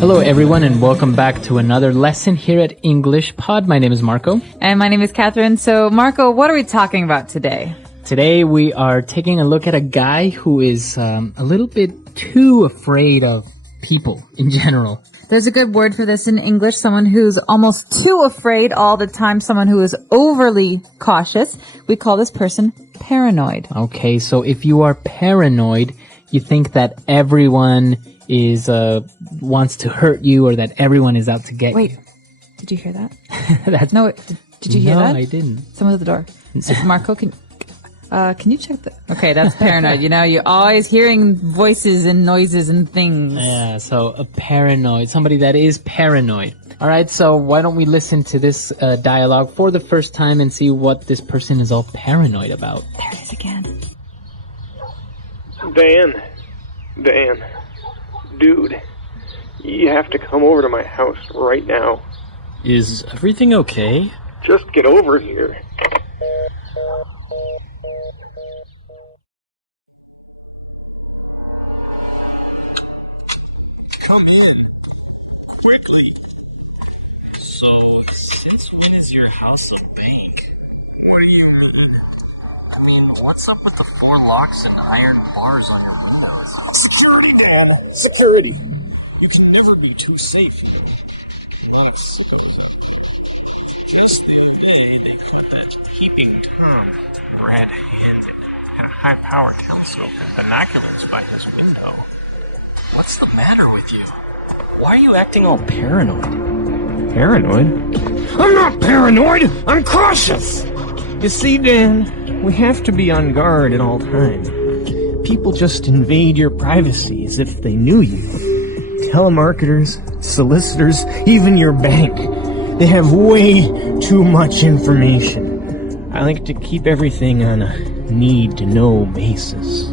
Hello everyone and welcome back to another lesson here at English Pod. My name is Marco. And my name is Catherine. So Marco, what are we talking about today? Today we are taking a look at a guy who is a little bit too afraid of people in general. There's a good word for this in English, someone who's almost too afraid all the time, someone who is overly cautious. We call this person paranoid. Okay, so if you are paranoid, you think that everyone is wants to hurt you or that everyone is out to get you. Wait, did you hear that? That's, did you hear that? No, I didn't. Someone's at the door. Marco, can you check that? Okay, that's paranoid. You know, you're always hearing voices and noises and things. Yeah, so a paranoid, somebody that is paranoid. All right, so why don't we listen to this dialogue for the first time and see what this person is all paranoid about. There it is again. Dan, dude, you have to come over to my house right now. Is everything okay? Just get over here. Come in. Quickly. So, since when is your house a bank? What's up with the 4 locks and iron bars on your windows? Security, Dan! Security! You can never be too safe. Just the other day, they got that peeping Tom red-handed. Had a high-powered telescope and binoculars by his window. What's the matter with you? Why are you acting all paranoid? Paranoid? I'm not paranoid! I'm cautious! You see, Dan, we have to be on guard at all times. People just invade your privacy as if they knew you. Telemarketers, solicitors, even your bank. They have way too much information. I like to keep everything on a need-to-know basis.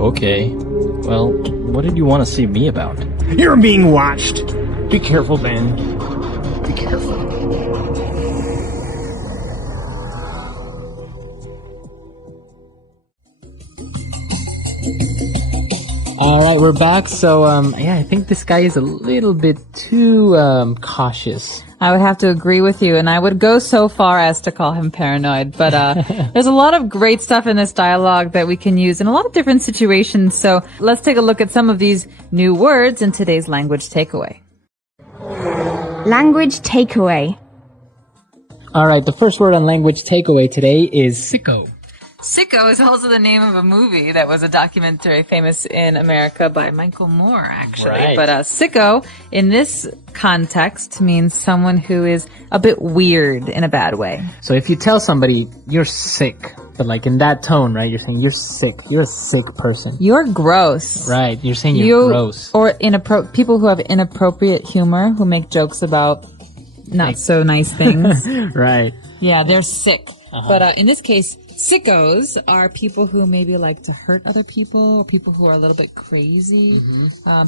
Okay. Well, what did you want to see me about? You're being watched. Be careful, Dan. Be careful. All right, we're back. So, I think this guy is a little bit too cautious. I would have to agree with you, and I would go so far as to call him paranoid. But there's a lot of great stuff in this dialogue that we can use in a lot of different situations. So let's take a look at some of these new words in today's language takeaway. Language takeaway. All right, the first word on language takeaway today is sicko. Sicko is also the name of a movie that was a documentary famous in America by Michael Moore, actually. Right. But sicko, in this context, means someone who is a bit weird in a bad way. So if you tell somebody you're sick, but like in that tone, right, you're saying you're sick. You're a sick person. You're gross. Right, you're saying you're gross. Or people who have inappropriate humor, who make jokes about not so nice things. Right. Yeah, they're sick. But in this case, sickos are people who maybe like to hurt other people, or people who are a little bit crazy,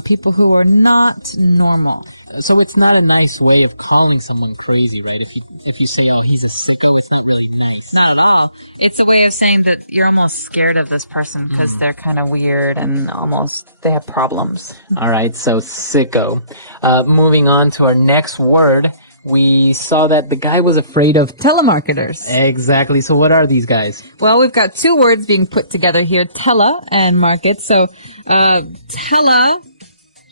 people who are not normal. So it's not a nice way of calling someone crazy, right? If you say he's a sicko, it's not really nice. Not at all. It's a way of saying that you're almost scared of this person because they're kind of weird and almost they have problems. All right, so sicko. Moving on to our next word. We saw that the guy was afraid of Telemarketers. Exactly. So what are these guys? Well, we've got 2 words being put together here, tele and market. So, tele,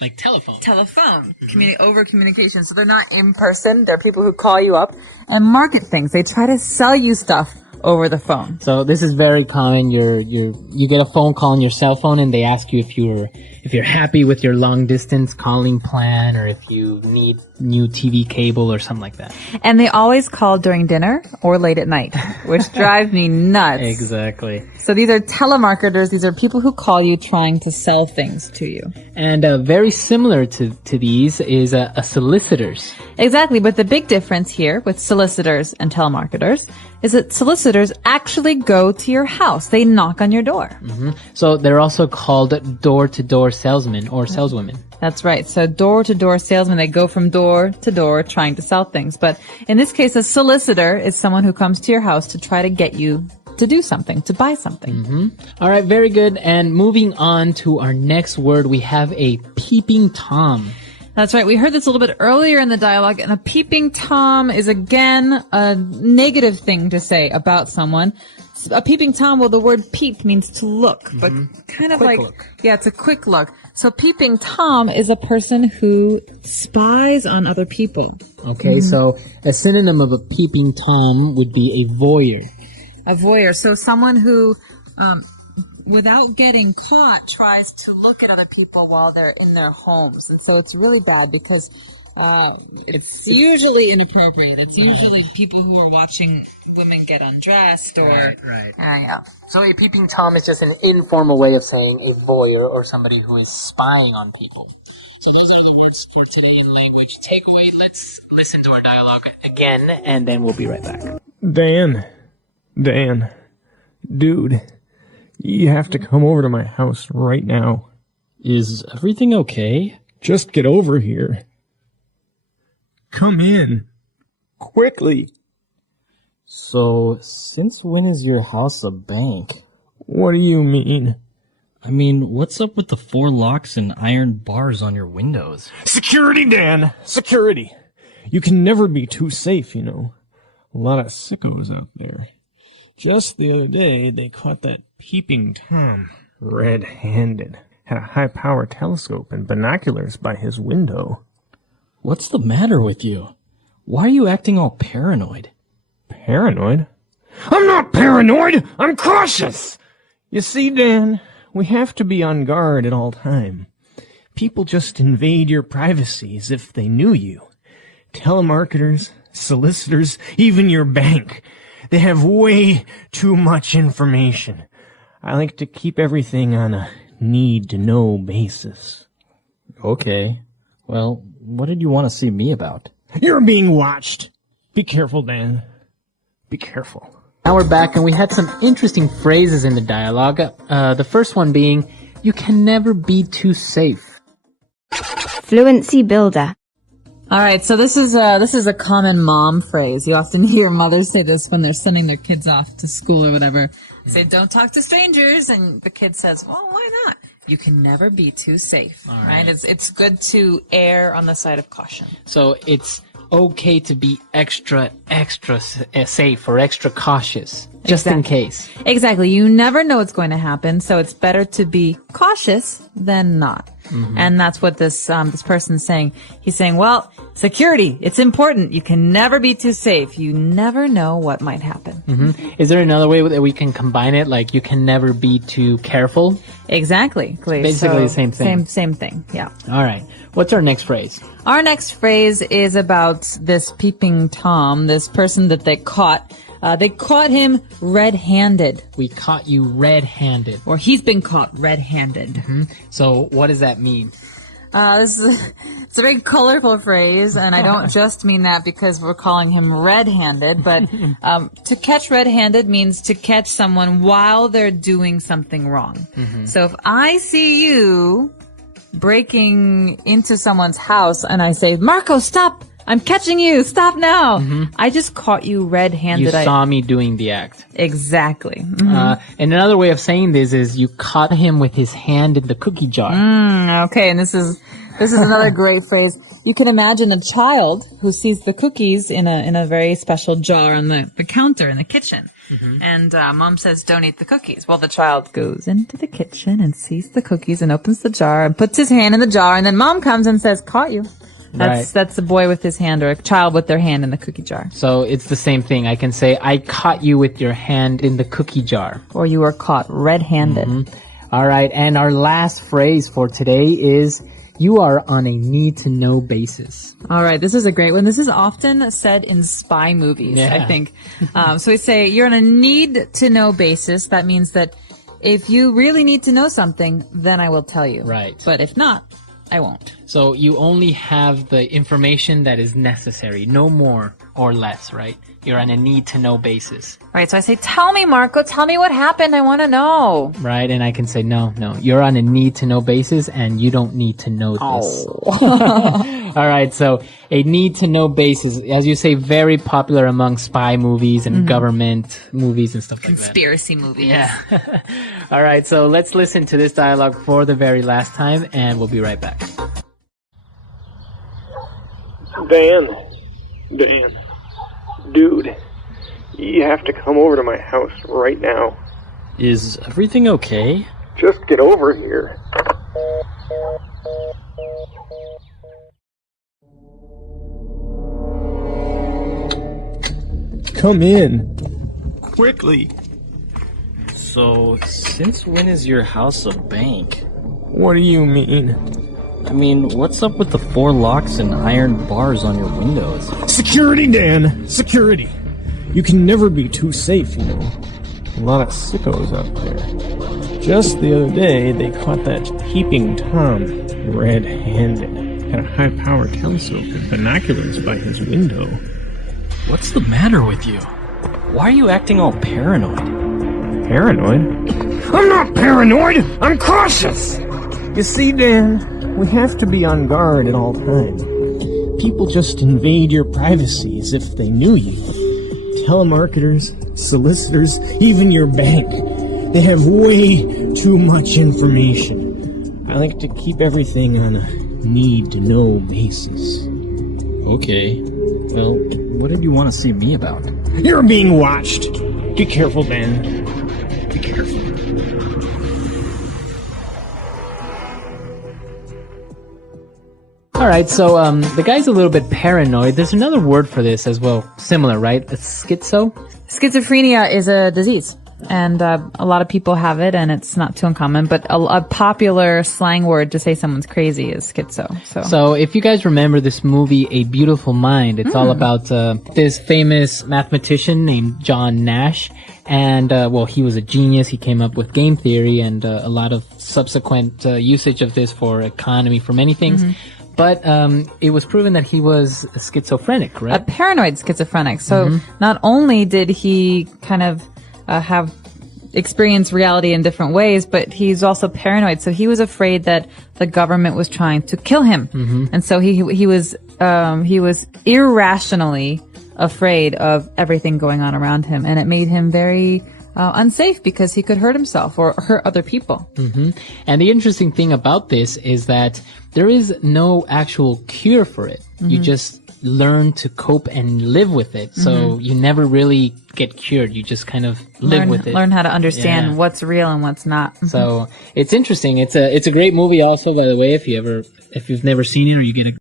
Like telephone. telephone, over communication. So they're not in person. They're people who call you up and market things. They try to sell you stuff over the phone. So this is very common. You get a phone call on your cell phone and they ask you if you're happy with your long distance calling plan or if you need new TV cable or something like that. And they always call during dinner or late at night, which drives me nuts. Exactly. So these are telemarketers. These are people who call you trying to sell things to you. And very similar to these is a solicitors. Exactly. But the big difference here with solicitors and telemarketers is that solicitors actually go to your house. They knock on your door. Mm-hmm. So they're also called door-to-door salesmen or saleswomen. That's right. So door-to-door salesmen, they go from door to door trying to sell things. But in this case, a solicitor is someone who comes to your house to try to get you to do something, to buy something. Mm-hmm. All right, very good. And moving on to our next word, we have a peeping Tom. That's right. We heard this a little bit earlier in the dialogue, and a peeping Tom is again a negative thing to say about someone. A peeping Tom, well, the word peep means to look, but kind of Quick like, look. yeah, it's a quick look. So peeping Tom is a person who spies on other people. Okay, so a synonym of a peeping Tom would be a voyeur. A voyeur. So someone who, without getting caught, tries to look at other people while they're in their homes. And so it's really bad because it's usually inappropriate. It's usually people who are watching women get undressed or... Right. yeah. So a peeping Tom is just an informal way of saying a voyeur or somebody who is spying on people. So those are the words for today in language takeaway. Let's listen to our dialogue again, and then we'll be right back. Dan, dude, you have to come over to my house right now. Is everything okay? Just get over here. Come in. Quickly. So, since when is your house a bank? What do you mean? I mean, what's up with the 4 locks and iron bars on your windows? Security, Dan! Security! You can never be too safe, you know. A lot of sickos out there. Just the other day, they caught that peeping Tom, red-handed. Had a high-power telescope and binoculars by his window. What's the matter with you? Why are you acting all paranoid? Paranoid? I'm not paranoid! I'm cautious! You see, Dan, we have to be on guard at all time. People just invade your privacy as if they knew you. Telemarketers, solicitors, even your bank. They have way too much information. I like to keep everything on a need-to-know basis. Okay. Well, what did you want to see me about? You're being watched. Be careful, Dan. Be careful. Now we're back, and we had some interesting phrases in the dialogue. The first one being, you can never be too safe. Fluency builder. All right, so this is a common mom phrase. You often hear mothers say this when they're sending their kids off to school or whatever. They say, "Don't talk to strangers," and the kid says, "Well, why not? You can never be too safe." All right. It's good to err on the side of caution. So it's okay to be extra safe or extra cautious, just in case. Exactly. You never know what's going to happen, so it's better to be cautious than not. And that's what this person's saying. He's saying, well, security, it's important. You can never be too safe. You never know what might happen. Is there another way that we can combine it? Like, you can never be too careful? Exactly. Basically the same thing. Same thing, yeah. All right. What's our next phrase? Our next phrase is about this peeping Tom, this person that they caught. They caught him red-handed. We caught you red-handed. Or he's been caught red-handed. So what does that mean? It's a very colorful phrase, and I don't just mean that because we're calling him red-handed, but to catch red-handed means to catch someone while they're doing something wrong. So if I see you breaking into someone's house and I say, "Marco, stop! I'm catching you! Stop now!" I just caught you red-handed. You saw me doing the act. Exactly. And another way of saying this is you caught him with his hand in the cookie jar. Okay, and this is another great phrase. You can imagine a child who sees the cookies in a very special jar on the counter in the kitchen. And mom says, "Don't eat the cookies." Well, the child goes into the kitchen and sees the cookies and opens the jar and puts his hand in the jar, and then mom comes and says, "Caught you." That's a boy with his hand, or a child with their hand in the cookie jar. So it's the same thing. I can say, I caught you with your hand in the cookie jar. Or you were caught red-handed. All right. And our last phrase for today is, you are on a need-to-know basis. All right. This is a great one. This is often said in spy movies, I think. So we say, you're on a need-to-know basis. That means that if you really need to know something, then I will tell you. Right. But if not, I won't. So you only have the information that is necessary, no more or less, right? You're on a need-to-know basis. Right, so I say, "Tell me, Marco, tell me what happened. I want to know." Right, and I can say, no, you're on a need-to-know basis, and you don't need to know this. All right, so a need-to-know basis, as you say, very popular among spy movies and government movies and stuff like that. Conspiracy movies. Yeah. All right, so let's listen to this dialogue for the very last time, and we'll be right back. Dan. Dude, you have to come over to my house right now. Is everything okay? Just get over here. Come in. Quickly. So, since when is your house a bank? What do you mean? I mean, what's up with the 4 locks and iron bars on your windows? Security, Dan! Security! You can never be too safe, you know. A lot of sickos out there. Just the other day, they caught that peeping Tom, red-handed. Had a high-powered telescope and binoculars by his window. What's the matter with you? Why are you acting all paranoid? Paranoid? I'm not paranoid! I'm cautious! You see, Dan, we have to be on guard at all times. People just invade your privacy as if they knew you. Telemarketers, solicitors, even your bank. They have way too much information. I like to keep everything on a need-to-know basis. Okay. Well, what did you want to see me about? You're being watched. Be careful, Dan. Be careful. All right, so the guy's a little bit paranoid. There's another word for this as well, similar, right? It's schizo. Schizophrenia is a disease, and a lot of people have it, and it's not too uncommon. But a popular slang word to say someone's crazy is schizo. So if you guys remember this movie, A Beautiful Mind, it's all about this famous mathematician named John Nash. And, he was a genius. He came up with game theory and a lot of subsequent usage of this for economy, for many things. But it was proven that he was schizophrenic, a right? paranoid schizophrenic. So not only did he kind of have experience reality in different ways, but he's also paranoid. So he was afraid that the government was trying to kill him, and so he was irrationally afraid of everything going on around him, and it made him very unsafe because he could hurt himself or hurt other people. And the interesting thing about this is that there is no actual cure for it. You just learn to cope and live with it. So you never really get cured. You just kind of live with it. Learn how to understand what's real and what's not. So it's interesting. It's a great movie also, by the way, if you've never seen it or you get a